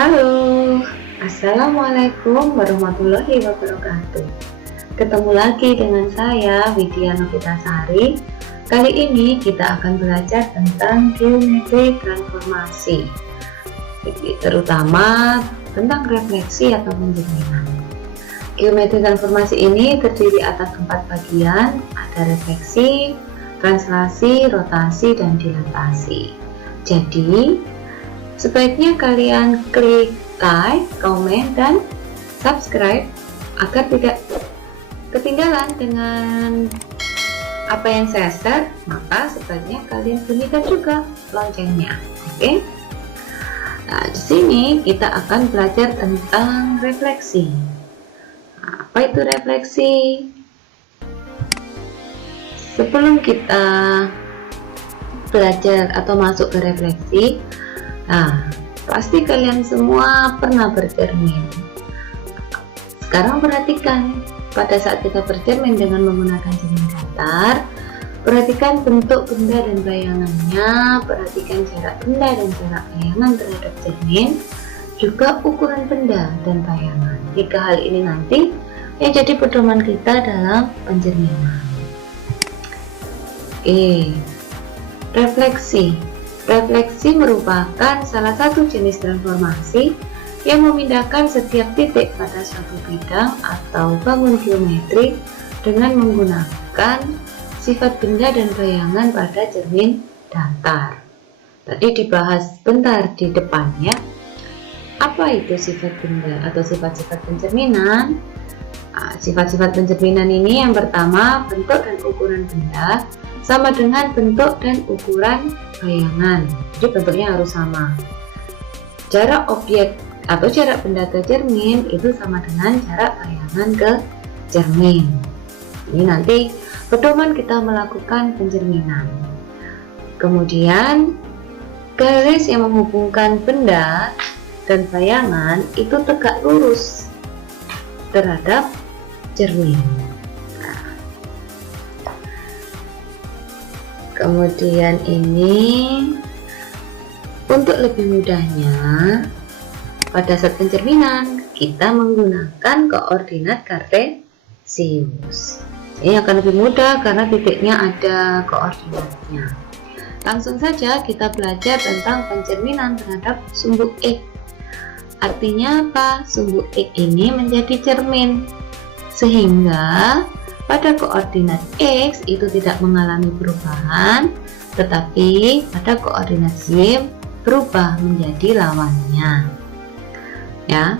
Halo, Assalamualaikum warahmatullahi wabarakatuh. Ketemu lagi dengan saya, Widya Novitasari. Kali ini kita akan belajar tentang geometri transformasi, terutama tentang refleksi atau penjernihan. Geometri transformasi ini terdiri atas 4 bagian, ada refleksi, translasi, rotasi, dan dilatasi. Jadi, sebaiknya kalian klik like, komen, dan subscribe agar tidak ketinggalan dengan apa yang saya share. Maka sebaiknya kalian bunyikan juga loncengnya. Oke? Nah, di sini kita akan belajar tentang refleksi. Nah, apa itu refleksi? Sebelum kita belajar atau masuk ke refleksi, nah, pasti kalian semua pernah bercermin. Sekarang perhatikan, pada saat kita bercermin dengan menggunakan cermin datar, perhatikan bentuk benda dan bayangannya, perhatikan jarak benda dan jarak bayangan terhadap cermin, juga ukuran benda dan bayangan. 3 hal ini nanti yang jadi pedoman kita dalam pencerminan. Refleksi. Refleksi merupakan salah satu jenis transformasi yang memindahkan setiap titik pada suatu bidang atau bangun geometri dengan menggunakan sifat benda dan bayangan pada cermin datar. Tadi dibahas bentar di depannya. Apa itu sifat benda atau sifat-sifat pencerminan? Sifat-sifat pencerminan ini yang pertama, bentuk dan ukuran benda sama dengan bentuk dan ukuran bayangan. Jadi bentuknya harus sama. Jarak objek atau jarak benda ke cermin itu sama dengan jarak bayangan ke cermin. Ini nanti pedoman kita melakukan pencerminan. Kemudian garis yang menghubungkan benda dan bayangan itu tegak lurus terhadap cermin. Kemudian ini untuk lebih mudahnya pada saat pencerminan kita menggunakan koordinat kartesius. Ini akan lebih mudah karena titiknya ada koordinatnya. Langsung saja kita belajar tentang pencerminan terhadap sumbu X. Artinya apa? Sumbu X ini menjadi cermin, sehingga pada koordinat X itu tidak mengalami perubahan, tetapi pada koordinat Y berubah menjadi lawannya. Ya,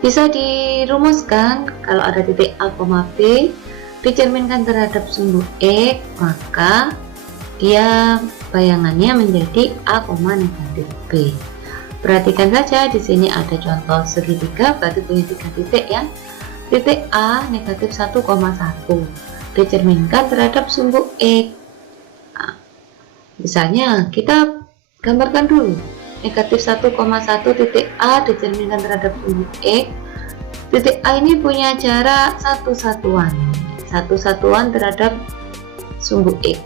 bisa dirumuskan kalau ada titik A, B dicerminkan terhadap sumbu X, maka dia bayangannya menjadi A, negatif B. Perhatikan saja di sini ada contoh segitiga, berarti punya 3 titik ya. Titik A negatif 1,1 dicerminkan terhadap sumbu X. Nah, misalnya kita gambarkan dulu negatif 1,1 titik A dicerminkan terhadap sumbu X. Titik A ini punya jarak 1 satuan terhadap sumbu X,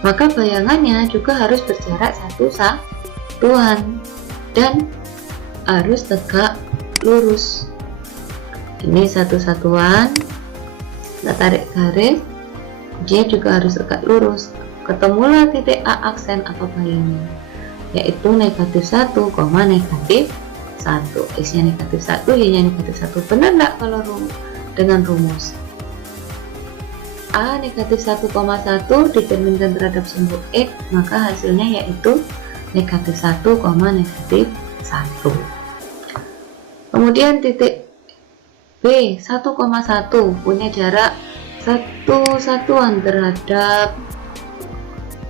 maka bayangannya juga harus berjarak 1 satuan dan harus tegak lurus. Ini 1 satuan, kita tarik garis, dia juga harus tegak lurus. Ketemulah titik A aksen atau bayangan, yaitu negatif 1, negatif 1. X-nya negatif 1, Y-nya negatif 1. Benar enggak kalau dengan rumus? A negatif 1,1 dicerminkan terhadap sumbu X, maka hasilnya yaitu negatif 1, negatif 1. Kemudian titik B 1,1 punya jarak 1 satuan terhadap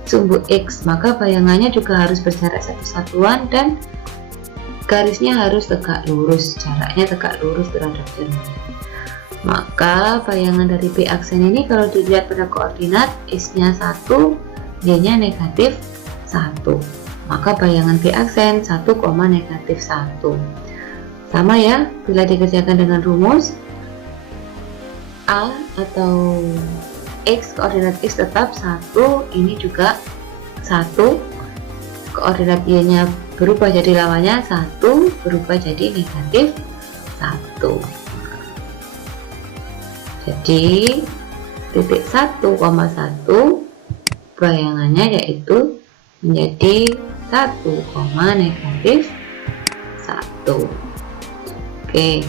sumbu X, maka bayangannya juga harus berjarak 1 satuan dan garisnya harus tegak lurus, jaraknya tegak lurus terhadap cermin. Maka bayangan dari B aksen ini kalau dilihat pada koordinat X-nya 1, Y-nya negatif 1, maka bayangan B aksen 1, negatif 1. Sama ya, bila dikerjakan dengan rumus A atau X, koordinat X tetap 1, ini juga 1, koordinat Y nya berubah jadi lawannya 1 berubah jadi negatif 1. Jadi titik 1,1 bayangannya yaitu menjadi 1, negatif 1. Oke,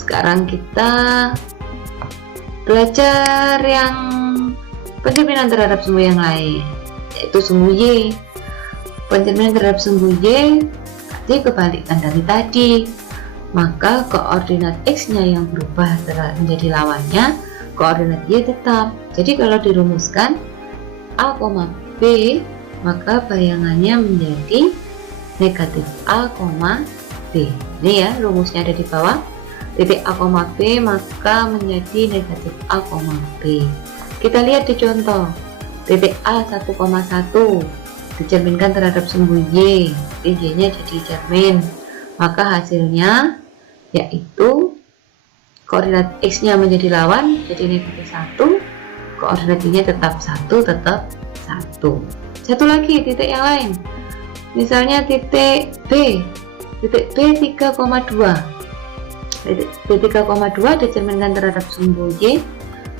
sekarang kita belajar yang pencerminan terhadap sumbu yang lain, yaitu sumbu Y. Pencerminan terhadap sumbu Y dikebalikan dari tadi, maka koordinat X-nya yang berubah menjadi lawannya, koordinat Y tetap. Jadi kalau dirumuskan A, B, maka bayangannya menjadi negatif A, B. Ini ya rumusnya ada di bawah. Titik A, B maka menjadi negatif A, B. Kita lihat di contoh. Titik A 1,1 dicerminkan terhadap sumbu Y. Y-nya jadi cermin. Maka hasilnya yaitu koordinat X-nya menjadi lawan, jadi negatif 1. Koordinat Y-nya tetap 1, tetap 1. Satu lagi titik yang lain. Misalnya titik B. Titik B 3,2. Titik B 3,2 dicerminkan terhadap sumbu Y.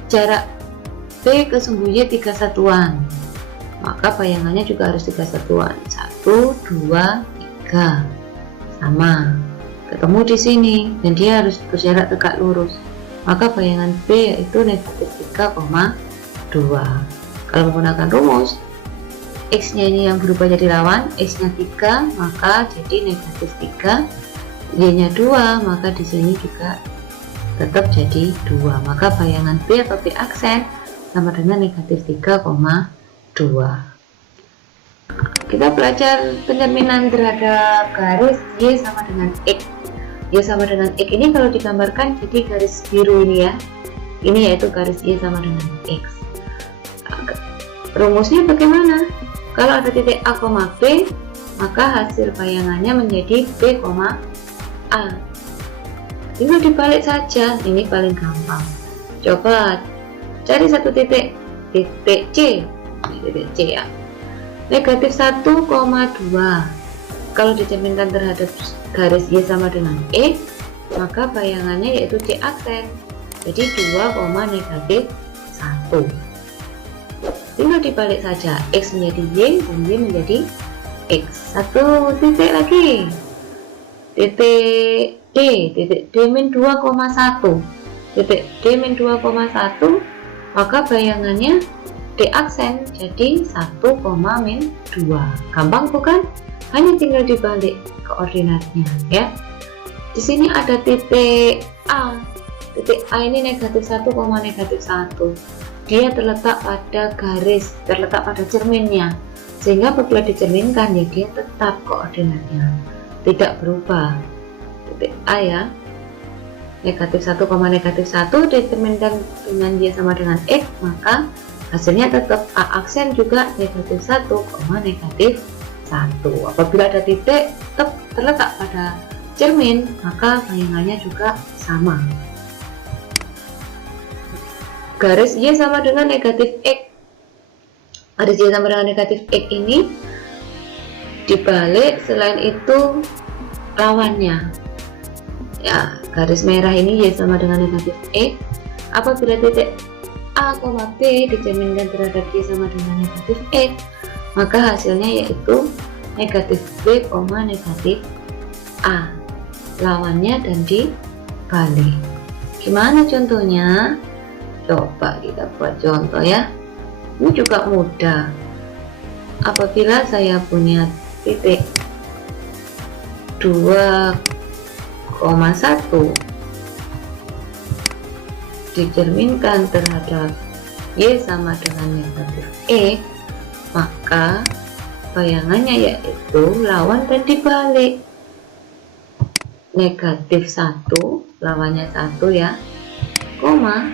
Jarak B ke sumbu Y 3 satuan. Maka bayangannya juga harus 3 satuan. 1, 2, 3. Sama. Ketemu di sini dan dia harus berjarak tegak lurus. Maka bayangan B yaitu negatif 3,2. Kalau menggunakan rumus X-nya ini yang berubah jadi lawan, X-nya 3 maka jadi negatif 3, Y-nya 2 maka di sini juga tetap jadi 2. Maka bayangan B atau B aksen sama dengan negatif 3,2. Kita belajar pencerminan terhadap garis Y sama dengan X. Y sama dengan X ini kalau digambarkan jadi garis biru ini ya. Ini yaitu garis Y sama dengan X. Rumusnya bagaimana? Kalau ada titik A, B, maka hasil bayangannya menjadi B, A. Tinggal dibalik saja, ini paling gampang. Coba cari satu titik C. Titik C ya. Negatif 1,2. Kalau dicerminkan terhadap garis Y sama dengan X, maka bayangannya yaitu C aksen. Jadi 2, negatif 1. Tinggal dibalik saja, X menjadi Y dan Y menjadi X. Satu titik lagi, titik D, titik D-2,1, titik D-2,1, maka bayangannya D aksen jadi 1, -2. Gampang bukan? Hanya tinggal dibalik koordinatnya ya. Di sini ada titik A. Titik A ini negatif 1, negatif 1. Dia terletak pada garis, terletak pada cerminnya, sehingga apabila dicerminkan ya dia tetap koordinatnya, tidak berubah. Titik A ya, negatif 1, negatif 1 dicerminkan dengan Y sama dengan X, maka hasilnya tetap A aksen juga negatif 1, negatif 1. Apabila ada titik tetap terletak pada cermin, maka bayangannya juga sama. Garis Y sama dengan negatif X. Garis Y sama dengan negatif X ini dibalik, selain itu lawannya. Ya, garis merah ini Y sama dengan negatif X. Apabila titik A, B dicerminkan terhadap Y sama dengan negatif X, maka hasilnya yaitu negatif B, negatif A. Lawannya dan dibalik. Gimana contohnya? Coba kita buat contoh ya. Ini juga mudah. Apabila saya punya titik 2,1 dicerminkan terhadap Y sama dengan negatif X, maka bayangannya yaitu lawan dan dibalik. Negatif 1 lawannya 1 ya, koma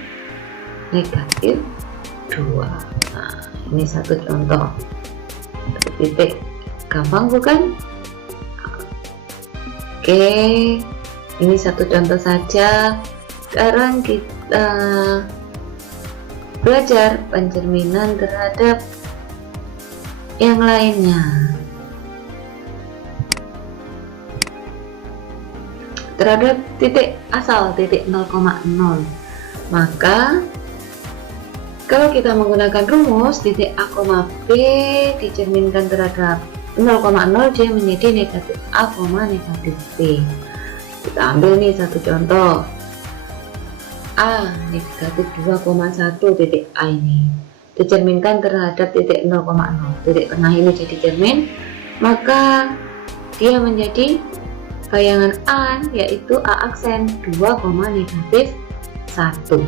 negatif 2. Nah, ini satu contoh, satu titik. Gampang bukan? Oke, ini satu contoh saja. Sekarang kita belajar pencerminan terhadap yang lainnya. terhadap titik asal titik 0,0. Maka kalau kita menggunakan rumus titik A, B dicerminkan terhadap 0,0, dia menjadi negatif A, negatif B. Kita ambil nih satu contoh. A negatif 2,1 titik A ini dicerminkan terhadap titik 0,0. Titik tengah ini jadi cermin, maka dia menjadi bayangan A, yaitu A aksen 2, negatif 1.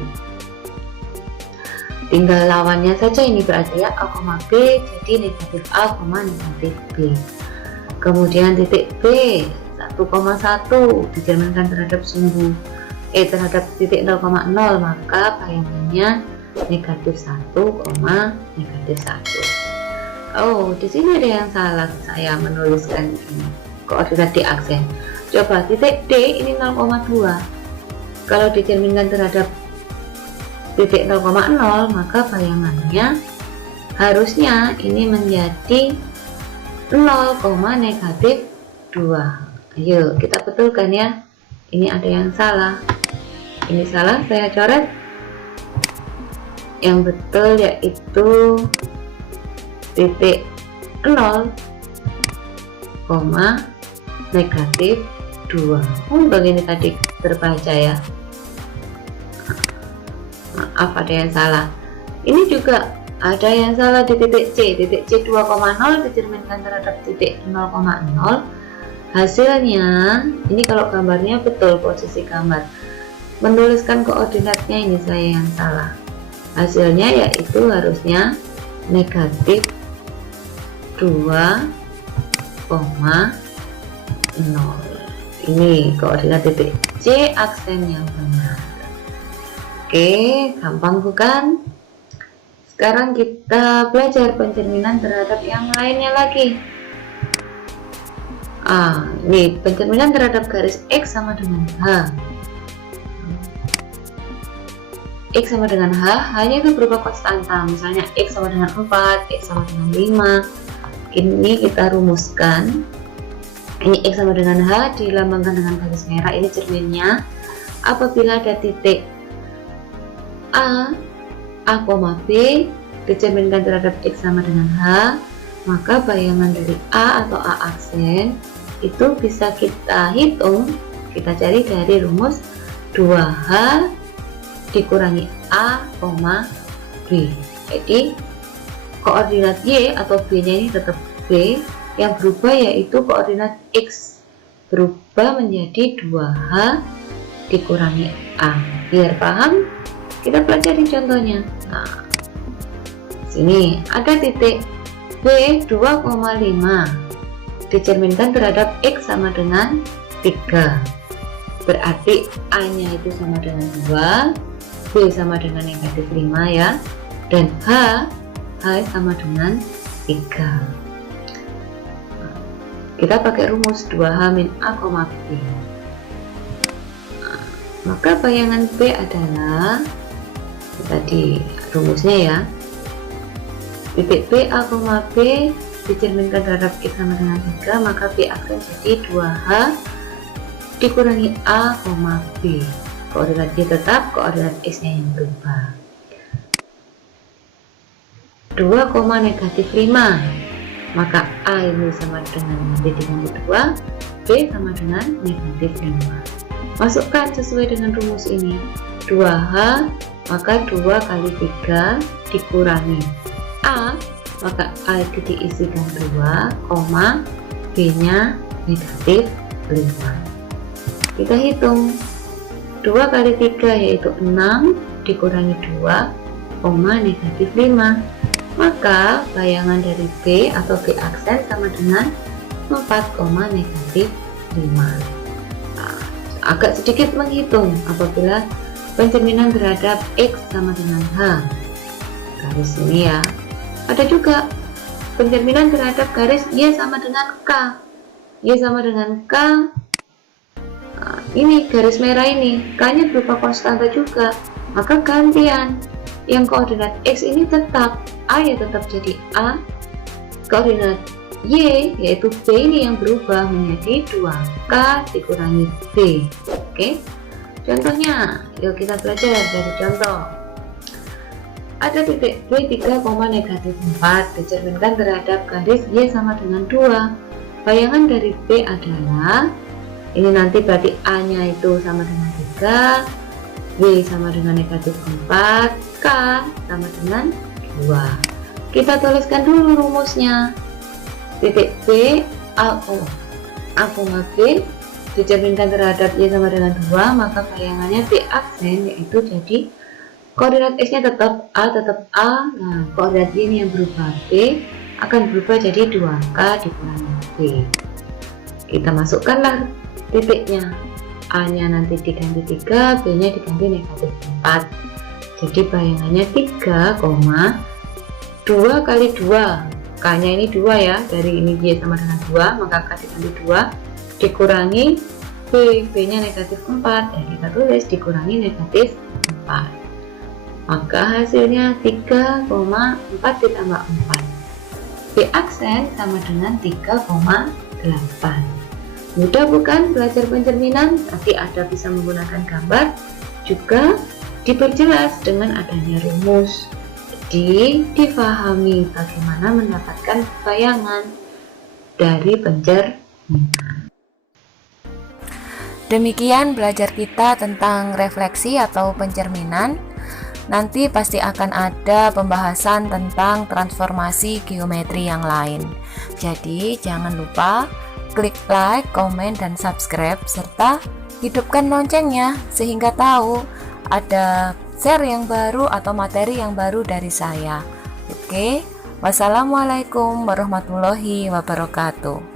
Tinggal lawannya saja, ini berarti ya A, B jadi negatif A, negatif B. Kemudian titik B 1,1 dicerminkan terhadap terhadap titik 0,0, maka bayangannya negatif 1, negatif 1. Oh, di sini ada yang salah, saya menuliskan ini koordinat di aksen. Coba titik D ini 0,2. Kalau dicerminkan terhadap titik 0,0, maka bayangannya harusnya ini menjadi 0, negatif 2. Ayo kita betulkan ya. Ini ada yang salah. Ini salah, saya coret. Yang betul yaitu titik 0, negatif 2. Begini tadi terbaca ya. Maaf, ada yang salah. Ini juga ada yang salah di titik C. Titik C 2,0 dicerminkan terhadap titik 0,0. Hasilnya, ini kalau gambarnya betul posisi gambar. Menuliskan koordinatnya ini saya yang salah. Hasilnya yaitu harusnya negatif 2,0. Ini koordinat titik C aksen yang benar. Oke, gampang bukan? Sekarang kita belajar pencerminan terhadap yang lainnya lagi. Ini pencerminan terhadap garis X sama dengan H. X sama dengan H, hanya itu berupa konstanta. Misalnya X sama dengan 4, X sama dengan 5. Ini kita rumuskan. Ini X sama dengan H dilambangkan dengan garis merah. Ini cerminnya. Apabila ada titik A, B dicerminkan terhadap X sama dengan H, maka bayangan dari A atau A aksen itu bisa kita hitung, kita cari dari rumus 2H dikurangi A, B. Jadi koordinat Y atau B nya ini tetap B, yang berubah yaitu koordinat X berubah menjadi 2H dikurangi A. Biar paham, kita pelajari contohnya. Nah, sini ada titik B 2,5 dicerminkan terhadap X sama dengan 3. Berarti A nya itu sama dengan 2, B sama dengan negatif 5 ya, dan H sama dengan 3. Kita pakai rumus 2H min A, B. Maka bayangan B adalah tadi rumusnya ya, titik B, A, B dicerminkan terhadap X sama dengan 3, maka B aksen jadi 2H dikurangi A, B. Koordinat Y tetap, koordinat X nya yang berubah. 2, negatif 5, maka A ini sama dengan menjadi 2, B sama dengan negatif 5. Masukkan sesuai dengan rumus ini. 2H maka 2 kali 3 dikurangi A, maka A itu diisikan 2, B nya negatif 5. Kita hitung 2 kali 3 yaitu 6 dikurangi 2, negatif 5. Maka bayangan dari B atau B aksen sama dengan 4, negatif 5. Agak sedikit menghitung apabila pencerminan terhadap X sama dengan H. Garis ini ya. Ada juga pencerminan terhadap garis Y sama dengan K. Y sama dengan K. Nah, ini garis merah ini, K nya berupa konstanta juga. Maka gantian, yang koordinat X ini tetap, A ya tetap jadi A. Koordinat Y, yaitu B ini yang berubah menjadi 2K dikurangi B. Oke, contohnya, yuk kita belajar dari contoh. Ada titik B 3, negatif 4 dicerminkan terhadap garis Y sama dengan 2. Bayangan dari B adalah, ini nanti berarti A nya itu sama dengan 3, B sama dengan negatif 4, K sama dengan 2. Kita tuliskan dulu rumusnya. Titik B, A, B dicerminkan terhadap Y sama dengan 2, maka bayangannya B aksen yaitu jadi koordinat X nya tetap A, nah koordinat Y ini yang berubah B akan berubah jadi 2K dikurangi B. Kita masukkanlah titiknya, A nya nanti diganti 3, B nya diganti negatif 4, jadi bayangannya 3, 2 kali 2, K nya ini 2 ya, dari ini Y sama dengan 2, maka K diganti 2 dikurangi B, B nya negatif 4, dan kita tulis dikurangi negatif 4, maka hasilnya 3,4 ditambah 4, B aksen sama dengan 3,8. Mudah bukan belajar pencerminan? Nanti ada bisa menggunakan gambar, juga diperjelas dengan adanya rumus. Jadi difahami bagaimana mendapatkan bayangan dari pencerminan. Demikian belajar kita tentang refleksi atau pencerminan. Nanti pasti akan ada pembahasan tentang transformasi geometri yang lain. Jadi jangan lupa klik like, komen, dan subscribe, serta hidupkan loncengnya sehingga tahu ada share yang baru atau materi yang baru dari saya. Oke, wassalamualaikum warahmatullahi wabarakatuh.